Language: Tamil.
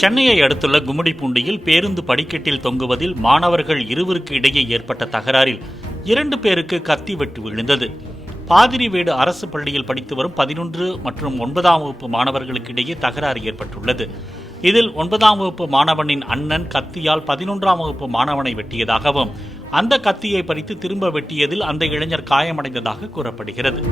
சென்னையை அடுத்துள்ள கும்மிடிப்பூண்டியில் பேருந்து படிக்கட்டில் தொங்குவதில் மாணவர்கள் இருவருக்கு இடையே ஏற்பட்ட தகராறில் 2 பேருக்கு கத்தி வெட்டு விழுந்தது. பாதிரிவேடு அரசு பள்ளியில் படித்து வரும் 11 மற்றும் 9ஆம் வகுப்பு மாணவர்களுக்கு இடையே தகராறு ஏற்பட்டுள்ளது. இதில் 9ஆம் வகுப்பு மாணவனின் அண்ணன் கத்தியால் 11ஆம் வகுப்பு மாணவனை வெட்டியதாகவும் அந்த கத்தியை பறித்து திரும்ப வெட்டியதில் அந்த இளைஞர் காயமடைந்ததாக கூறப்படுகிறது.